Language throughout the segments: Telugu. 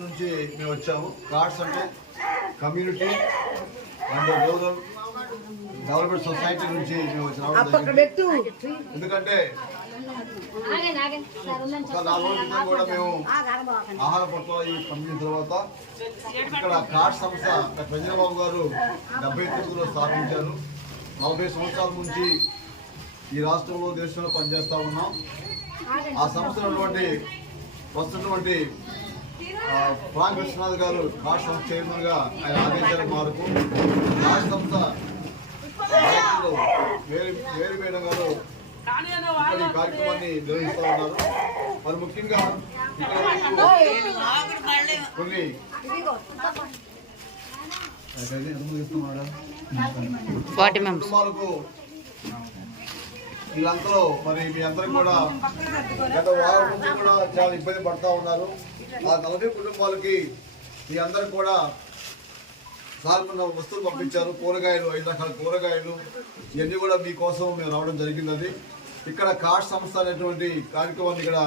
నుంచి మేము వచ్చాము. కార్డ్స్ అంటే community and rural development society నుంచి మేము వచ్చినాము. ఎందుకంటే ఒక 4 రోజుల క్రితం కూడా మేము ఆహార పట్ల పంపిన తర్వాత ఇక్కడ కార్డ్ సంస్థ చంద్రబాబు గారు 79లో స్థాపించారు. 40 సంవత్సరాల నుంచి ఈ రాష్ట్రంలో దేశంలో పనిచేస్తూ ఉన్నాం. ఆ సంస్థలో వస్తున్నటువంటి ప్రాంక్ విశ్వనాథ్ గారు కార్డ్ సంస్థ చైర్మన్ గా ఆయన ఆదేశాల మేరకు కార్డ్ సంస్థ వేరు మేడం గారు ఈ కార్యక్రమాన్ని నిర్వహిస్తూ ఉన్నారు. మరి ముఖ్యంగా కొన్ని కుటుంబాలకు వీళ్ళందరూ మరి మీ అందరికి కూడా గత వారం నుంచి కూడా చాలా ఇబ్బంది పడుతూ ఉన్నారు. ఆ 40 కుటుంబాలకి మీ అందరికి కూడా సాల్కున్న వస్తువులు పంపించారు. కూరగాయలు 5 రకాల కూరగాయలు ఇవన్నీ కూడా మీకోసం మేము రావడం జరిగింది. ఇక్కడ కార్డ్ సంస్థ అనేటువంటి కార్యక్రమాన్ని ఇక్కడ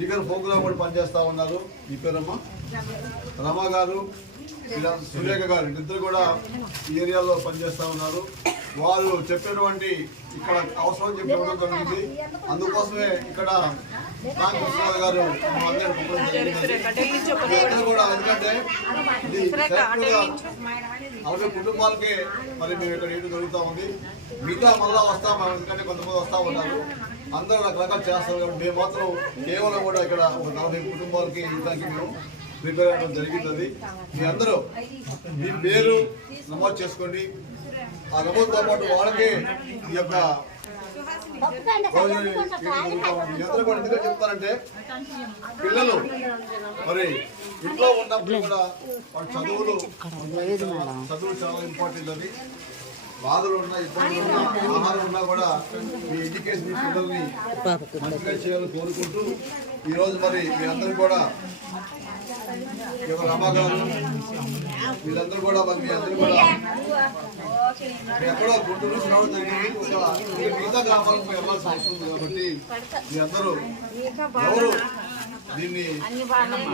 నిగర్ ఫోకులో కూడా పనిచేస్తూ ఉన్నారు. మీ పేరమ్మా రమ గారు, సురేఖ గారు ఇద్దరు కూడా ఈ ఏరియాలో పనిచేస్తూ ఉన్నారు. వాళ్ళు చెప్పినటువంటి ఇక్కడ అవసరం చెప్పడం జరిగింది. అందుకోసమే ఇక్కడ ప్రాంక్ విశ్వనాథ్ గారు కూడా ఎందుకంటే ఇది 40 కుటుంబాలకే మరి మేము ఇక్కడ ఏంటి దొరుకుతా ఉంది. మిగతా మళ్ళా వస్తాం ఎందుకంటే కొంతమంది వస్తూ ఉన్నారు. అందరూ రకరకాలు చేస్తారు కాబట్టి మేము మాత్రం కేవలం కూడా ఇక్కడ ఒక 40 కుటుంబాలకి ఇవ్వడానికి మేము ప్రిపేర్ అవ్వడం జరిగింది. మీ అందరూ మీ పేరు నమోదు చేసుకోండి. ఆ నమోదుతో పాటు వాళ్ళకి ఈ యొక్క ఎందుకంటే చెప్తారంటే పిల్లలు మరి ఇంట్లో ఉన్నప్పుడు కూడా వాళ్ళ చదువులు చాలా ఇంపార్టెంట్. అది బాధలు ఉన్నా ఇబ్బందులు ఉన్నా ఆహారం ఉన్నా కూడా మీ ఎడ్యుకేషన్ మీ పిల్లల్ని మంచిగా చేయాలని కోరుకుంటూ ఈరోజు మరి మీ అందరూ కూడా రమా గారు వీళ్ళందరూ కూడా మరి మీ అందరూ కూడా ఎక్కడో గుంటూరు నుంచి రావడం జరిగింది. మిగతా గ్రామాలకు వెళ్ళాల్సిన అవసరం ఉంది కాబట్టి మీ అందరూ ఎవరు దీన్ని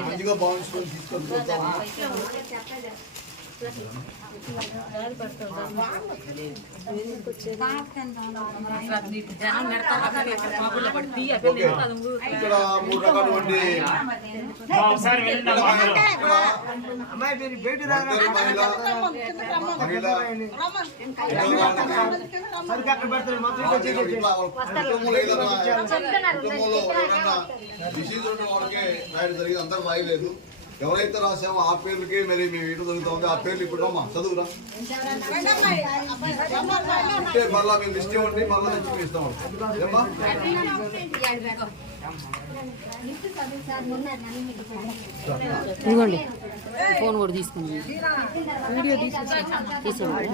మంచిగా భావించుకొని తీసుకొని పోతాము. ఇక్కడ 3 రకాలటువంటి డిసీజ్ ఉన్న వాళ్ళకే రాయడం జరిగింది. అందరూ రాయలేదు. ఎవరైతే రాసామో ఆ పేర్లకి మరి మేము ఇటు దొరుకుతా ఉంది. ఆ పేర్లు ఇప్పుడు రమ్మా చదువురా అంటే మళ్ళా మేము లిస్ట్ ఇవ్వండి. మళ్ళీ నుంచి ఇస్తాం. ఇదిగోండి ఫోన్ కూడా తీసుకుని వీడియో తీసుకోండి.